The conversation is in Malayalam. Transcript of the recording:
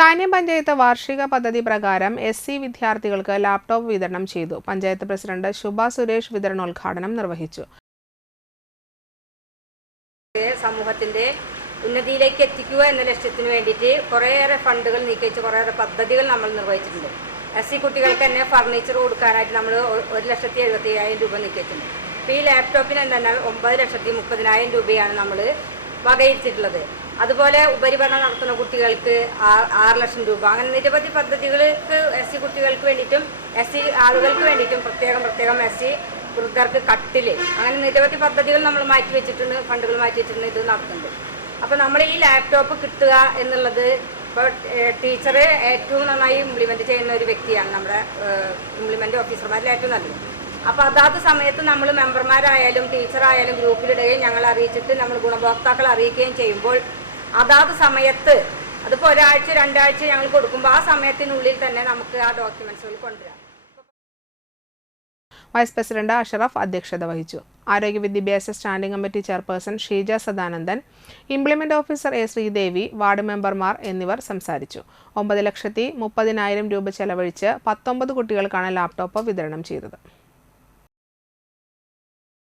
താന്യം പഞ്ചായത്ത് വാർഷിക പദ്ധതി പ്രകാരം എസ് സി വിദ്യാർത്ഥികൾക്ക് ലാപ്ടോപ്പ് വിതരണം ചെയ്തു. പഞ്ചായത്ത് പ്രസിഡന്റ് ശുഭ സുരേഷ് വിതരണോദ്ഘാടനം നിർവഹിച്ചു. സമൂഹത്തിന്റെ ഉന്നതിയിലേക്ക് എത്തിക്കുക എന്ന ലക്ഷ്യത്തിന് വേണ്ടിയിട്ട് കുറേയേറെ ഫണ്ടുകൾ നീക്കിവെച്ച് കുറേയേറെ പദ്ധതികൾ നമ്മൾ നിർവഹിച്ചിട്ടുണ്ട്. എസ് സി കുട്ടികൾക്ക് തന്നെ ഫർണിച്ചർ കൊടുക്കാനായിട്ട് നമ്മൾ ഒരു ലക്ഷത്തി എഴുപത്തി അയ്യായിരം രൂപ നീക്കിയിട്ടുണ്ട് അപ്പോൾ ഈ ലാപ്ടോപ്പിന് എന്തെന്നാൽ ഒമ്പത് ലക്ഷത്തി മുപ്പതിനായിരം രൂപയാണ് നമ്മൾ വകയിരുത്തിയിട്ടുള്ളത്. അതുപോലെ ഉപരിപഠനം നടത്തുന്ന കുട്ടികൾക്ക് ആറ് ലക്ഷം രൂപ. അങ്ങനെ നിരവധി പദ്ധതികൾക്ക് എസ് സി കുട്ടികൾക്ക് വേണ്ടിയിട്ടും എസ് സി ആളുകൾക്ക് വേണ്ടിയിട്ടും പ്രത്യേകം പ്രത്യേകം എസ് സി വൃദ്ധർക്ക് കട്ടിൽ. അങ്ങനെ നിരവധി പദ്ധതികൾ നമ്മൾ മാറ്റി വെച്ചിട്ടുണ്ട് ഫണ്ടുകൾ മാറ്റി വെച്ചിട്ടുണ്ട് ഇത് നടത്തുന്നുണ്ട്. അപ്പോൾ നമ്മൾ ഈ ലാപ്ടോപ്പ് കിട്ടുക എന്നുള്ളത് ഇപ്പോൾ ടീച്ചർ ഏറ്റവും നന്നായി ഇംപ്ലിമെന്റ് ചെയ്യുന്ന ഒരു വ്യക്തിയാണ് നമ്മുടെ ഇംപ്ലിമെന്റ് ഓഫീസർമാരിൽ ഏറ്റവും നല്ലത്. അപ്പോൾ അതാത് സമയത്ത് നമ്മൾ മെമ്പർമാരായാലും ടീച്ചറായാലും ഗ്രൂപ്പിലിടുകയും ഞങ്ങൾ അറിയിച്ചിട്ട് നമ്മൾ ഗുണഭോക്താക്കളെ അറിയിക്കുകയും ചെയ്യുമ്പോൾ അതാത് സമയത്ത് അതിപ്പോൾ ഒരാഴ്ച രണ്ടാഴ്ച ഞങ്ങൾ കൊടുക്കുമ്പോൾ ആ സമയത്തിനുള്ളിൽ തന്നെ നമുക്ക് ആ ഡോക്യുമെന്റ്സുകൾ കൊണ്ടുവരാം. വൈസ് പ്രസിഡന്റ് അഷറഫ് അധ്യക്ഷത വഹിച്ചു. ആരോഗ്യ വിദ്യാഭ്യാസ standing committee chairperson Sheeja Sadanandan implement officer A Sreedevi ward മെമ്പർമാർ എന്നിവർ സംസാരിച്ചു. ഒമ്പത് ലക്ഷത്തി മുപ്പതിനായിരം രൂപ ചെലവഴിച്ച് പത്തൊമ്പത് കുട്ടികൾക്കാണ് ലാപ്ടോപ്പ് വിതരണം ചെയ്തത്.